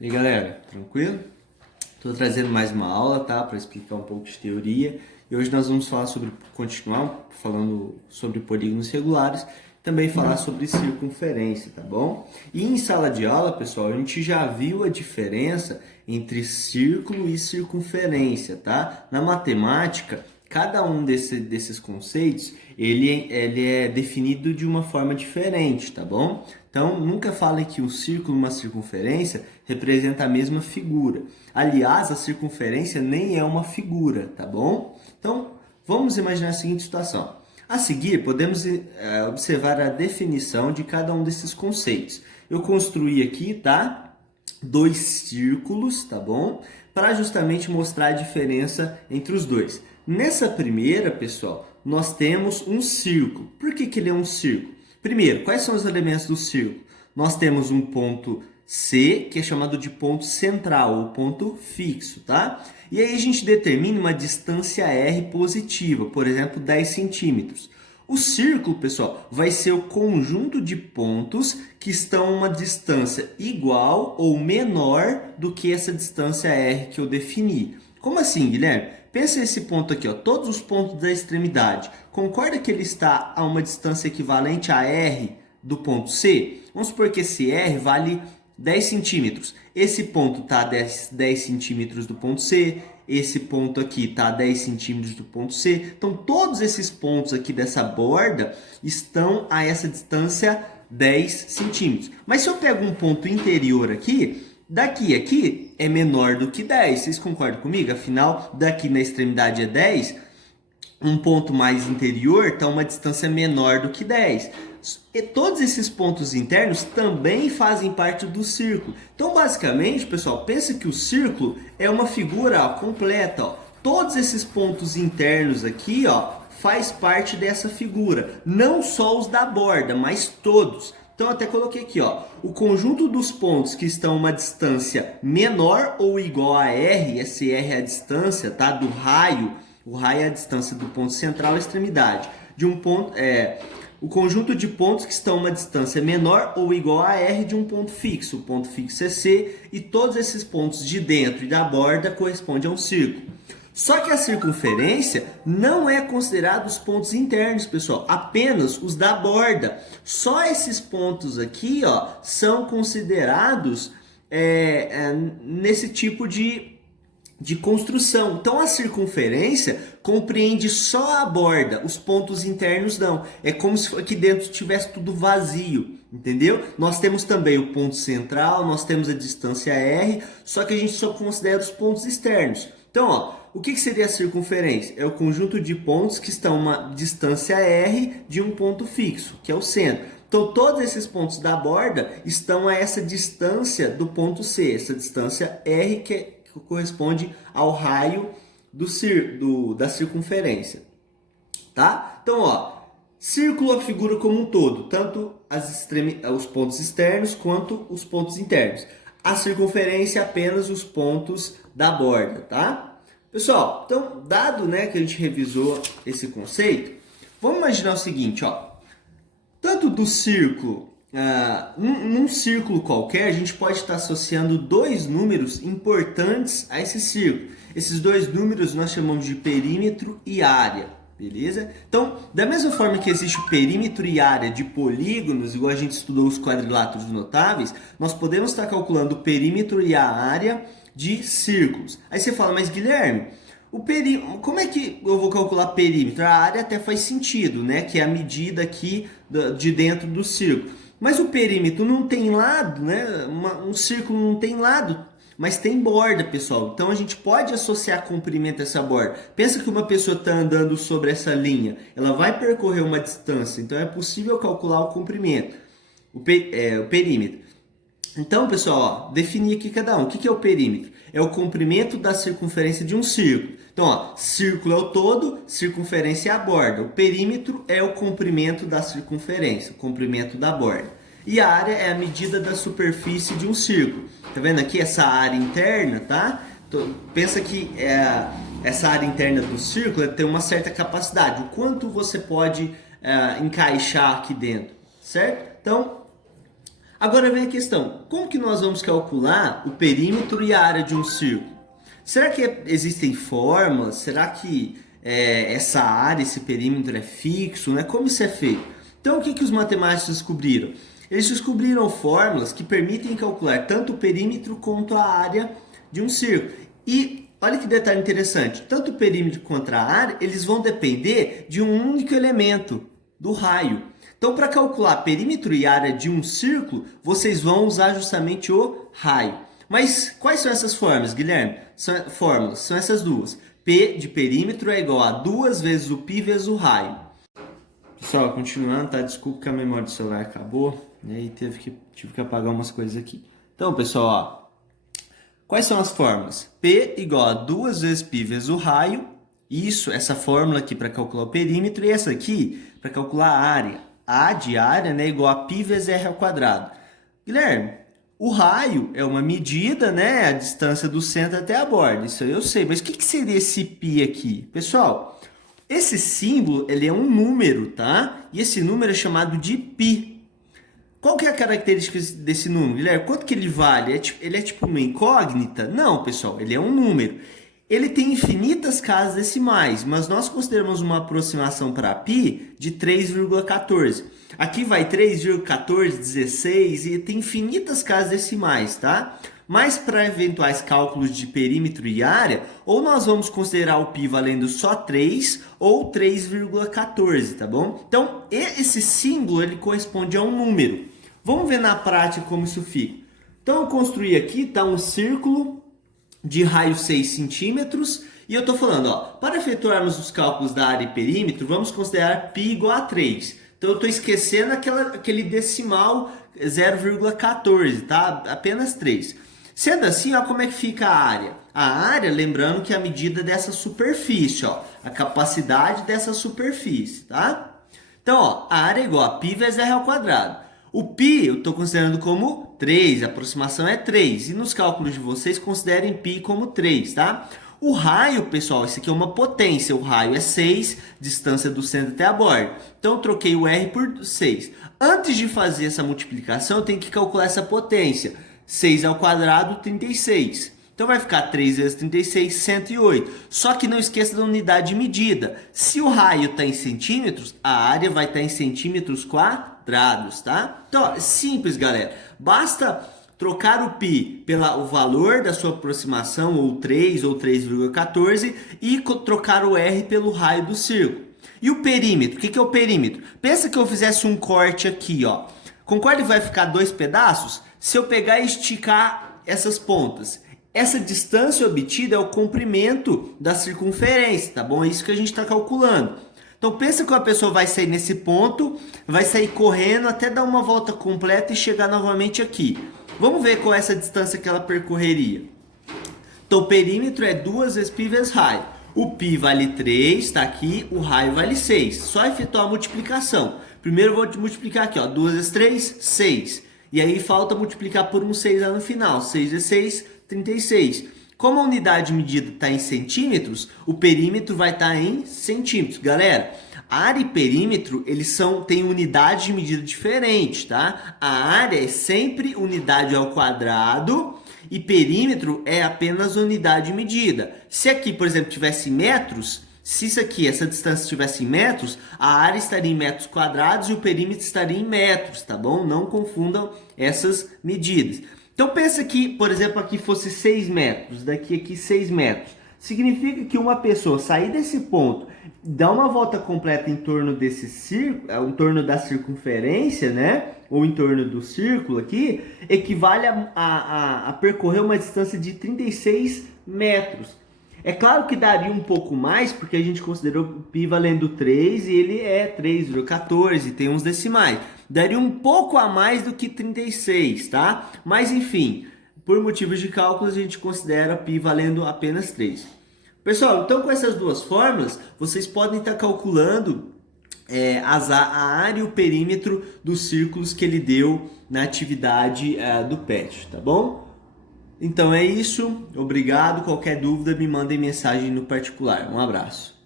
E aí, galera, tranquilo? Estou trazendo mais uma aula, tá? Para explicar um pouco de teoria. E hoje nós vamos continuar falando sobre polígonos regulares, também falar sobre circunferência, tá bom? E em sala de aula, pessoal, a gente já viu a diferença entre círculo e circunferência, tá? Na matemática, cada um desses conceitos, ele é definido de uma forma diferente, tá bom? Então, nunca fale que um círculo e uma circunferência representa a mesma figura. Aliás, a circunferência nem é uma figura, tá bom? Então, vamos imaginar a seguinte situação. A seguir, podemos observar a definição de cada um desses conceitos. Eu construí aqui, tá? Dois círculos, tá bom? Para justamente mostrar a diferença entre os dois. Nessa primeira, pessoal, nós temos um círculo. Por que ele é um círculo? Primeiro, quais são os elementos do círculo? Nós temos um ponto C, que é chamado de ponto central, ou ponto fixo, tá? E aí a gente determina uma distância R positiva, por exemplo, 10 centímetros. O círculo, pessoal, vai ser o conjunto de pontos que estão a uma distância igual ou menor do que essa distância R que eu defini. Como assim, Guilherme? Pensa esse ponto aqui, ó, todos os pontos da extremidade. Concorda que ele está a uma distância equivalente a R do ponto C? Vamos supor que esse R vale 10 centímetros. Esse ponto está a 10 centímetros do ponto C. Esse ponto aqui está a 10 centímetros do ponto C. Então, todos esses pontos aqui dessa borda estão a essa distância 10 centímetros. Mas se eu pego um ponto interior aqui, daqui a aqui é menor do que 10. Vocês concordam comigo? Afinal, daqui na extremidade é 10. Um ponto mais interior está uma distância menor do que 10. E todos esses pontos internos também fazem parte do círculo. Então, basicamente, pessoal, pensa que o círculo é uma figura completa. Ó. Todos esses pontos internos aqui, ó, faz parte dessa figura. Não só os da borda, mas todos. Então, eu até coloquei aqui, ó, o conjunto dos pontos que estão a uma distância menor ou igual a R, esse R é a distância, tá, do raio. O raio é a distância do ponto central à extremidade. De um ponto, o conjunto de pontos que estão a uma distância menor ou igual a R de um ponto fixo. O ponto fixo é C e todos esses pontos de dentro e da borda correspondem a um círculo. Só que a circunferência não é considerada os pontos internos, pessoal, apenas os da borda. Só esses pontos aqui, ó, são considerados nesse tipo de construção. Então, a circunferência compreende só a borda, os pontos internos não. É como se aqui dentro tivesse tudo vazio, entendeu? Nós temos também o ponto central, nós temos a distância R, só que a gente só considera os pontos externos. Então, ó, o que seria a circunferência? É o conjunto de pontos que estão a uma distância R de um ponto fixo, que é o centro. Então, todos esses pontos da borda estão a essa distância do ponto C, essa distância R que corresponde ao raio da circunferência, tá? Então, ó, círculo a figura como um todo, tanto os pontos externos quanto os pontos internos. A circunferência apenas os pontos da borda, tá? Pessoal, então, dado, né, que a gente revisou esse conceito, vamos imaginar o seguinte, ó, tanto do círculo num círculo qualquer, a gente pode estar associando dois números importantes a esse círculo. Esses dois números nós chamamos de perímetro e área, beleza? Então, da mesma forma que existe o perímetro e área de polígonos, igual a gente estudou os quadriláteros notáveis, nós podemos estar calculando o perímetro e a área de círculos. Aí você fala, mas Guilherme, como é que eu vou calcular perímetro? A área até faz sentido, né? Que é a medida aqui de dentro do círculo. Mas o perímetro não tem lado, né? Um círculo não tem lado, mas tem borda, pessoal. Então a gente pode associar comprimento a essa borda. Pensa que uma pessoa está andando sobre essa linha, ela vai percorrer uma distância, então é possível calcular o comprimento, o perímetro. Então, pessoal, ó, definir aqui cada um. O que é o perímetro? É o comprimento da circunferência de um círculo. Então, ó, círculo é o todo, circunferência é a borda. O perímetro é o comprimento da circunferência, o comprimento da borda. E a área é a medida da superfície de um círculo. Tá vendo aqui essa área interna, tá? Então, pensa que essa área interna do círculo tem uma certa capacidade. O quanto você pode encaixar aqui dentro, certo? Então, Agora vem a questão, como que nós vamos calcular o perímetro e a área de um círculo? Será que existem fórmulas? Será que essa área, esse perímetro é fixo? Né? Como isso é feito? Então o que os matemáticos descobriram? Eles descobriram fórmulas que permitem calcular tanto o perímetro quanto a área de um círculo. E olha que detalhe interessante, tanto o perímetro quanto a área, eles vão depender de um único elemento, do raio. Então, para calcular perímetro e área de um círculo, vocês vão usar justamente o raio. Mas quais são essas fórmulas, Guilherme? São essas duas. P de perímetro é igual a 2 vezes o π vezes o raio. Pessoal, continuando, tá? Desculpa que a memória do celular acabou, né? E tive que apagar umas coisas aqui. Então, pessoal, ó, quais são as fórmulas? P igual a 2 vezes π vezes o raio. Isso, essa fórmula aqui para calcular o perímetro e essa aqui para calcular a área. A de área, né, igual a π vezes r ao quadrado. Guilherme, o raio é uma medida, né, a distância do centro até a borda. Isso eu sei, mas o que seria esse π aqui? Pessoal, esse símbolo, ele é um número, tá? E esse número é chamado de π. Qual que é a característica desse número, Guilherme? Quanto que ele vale? Ele é tipo uma incógnita? Não, pessoal, ele é um número. Ele tem infinitas casas decimais, mas nós consideramos uma aproximação para π de 3,14. Aqui vai 3,1416 e tem infinitas casas decimais, tá? Mas para eventuais cálculos de perímetro e área, ou nós vamos considerar o π valendo só 3 ou 3,14, tá bom? Então, esse símbolo ele corresponde a um número. Vamos ver na prática como isso fica. Então, eu construí aqui, tá, um círculo de raio 6 centímetros. E eu estou falando, ó, para efetuarmos os cálculos da área e perímetro, vamos considerar π igual a 3. Então eu estou esquecendo aquele decimal 0,14, tá? Apenas 3. Sendo assim, ó, como é que fica a área? A área, lembrando que é a medida dessa superfície, ó, a capacidade dessa superfície, tá? Então, ó, a área é igual a π vezes r ao quadrado. O π eu estou considerando como 3, a aproximação é 3. E nos cálculos de vocês, considerem π como 3, tá? O raio, pessoal, esse aqui é uma potência. O raio é 6, distância do centro até a borda. Então, eu troquei o R por 6. Antes de fazer essa multiplicação, eu tenho que calcular essa potência. 6 ao quadrado, 36. Então, vai ficar 3 vezes 36, 108. Só que não esqueça da unidade de medida. Se o raio está em centímetros, a área vai estar em centímetros quadrados, tá? Então, ó, é simples, galera. Basta trocar o π pelo valor da sua aproximação, ou 3 ou 3,14, e trocar o r pelo raio do círculo. E o perímetro? O que é o perímetro? Pensa que eu fizesse um corte aqui, ó. Concorda que vai ficar 2 pedaços? Se eu pegar e esticar essas pontas, essa distância obtida é o comprimento da circunferência, tá bom? É isso que a gente está calculando. Então pensa que uma pessoa vai sair nesse ponto, vai sair correndo até dar uma volta completa e chegar novamente aqui. Vamos ver qual é essa distância que ela percorreria. Então o perímetro é 2 vezes π vezes raio. O π vale 3, está aqui, o raio vale 6. Só efetuar a multiplicação. Primeiro eu vou multiplicar aqui, ó, 2 vezes 3, 6. E aí falta multiplicar por um 6 lá no final. 6 vezes 6, 36. Como a unidade medida está em centímetros, o perímetro vai estar em centímetros. Galera, área e perímetro, eles têm unidade de medida diferente, tá? A área é sempre unidade ao quadrado e perímetro é apenas unidade de medida. Se aqui, por exemplo, tivesse metros, se isso aqui, essa distância estivesse em metros, a área estaria em metros quadrados e o perímetro estaria em metros, tá bom? Não confundam essas medidas. Então pensa que, por exemplo, aqui fosse 6 metros, daqui aqui 6 metros. Significa que uma pessoa sair desse ponto, dar uma volta completa em torno desse círculo, em torno da circunferência, né? Ou em torno do círculo aqui, equivale a percorrer uma distância de 36 metros. É claro que daria um pouco mais, porque a gente considerou o π valendo 3 e ele é 3,14, tem uns decimais. Daria um pouco a mais do que 36, tá? Mas enfim, por motivos de cálculo a gente considera π valendo apenas 3. Pessoal, então com essas duas fórmulas, vocês podem estar calculando a área e o perímetro dos círculos que ele deu na atividade do PET, tá bom? Então é isso, obrigado. Qualquer dúvida me mandem mensagem no particular. Um abraço.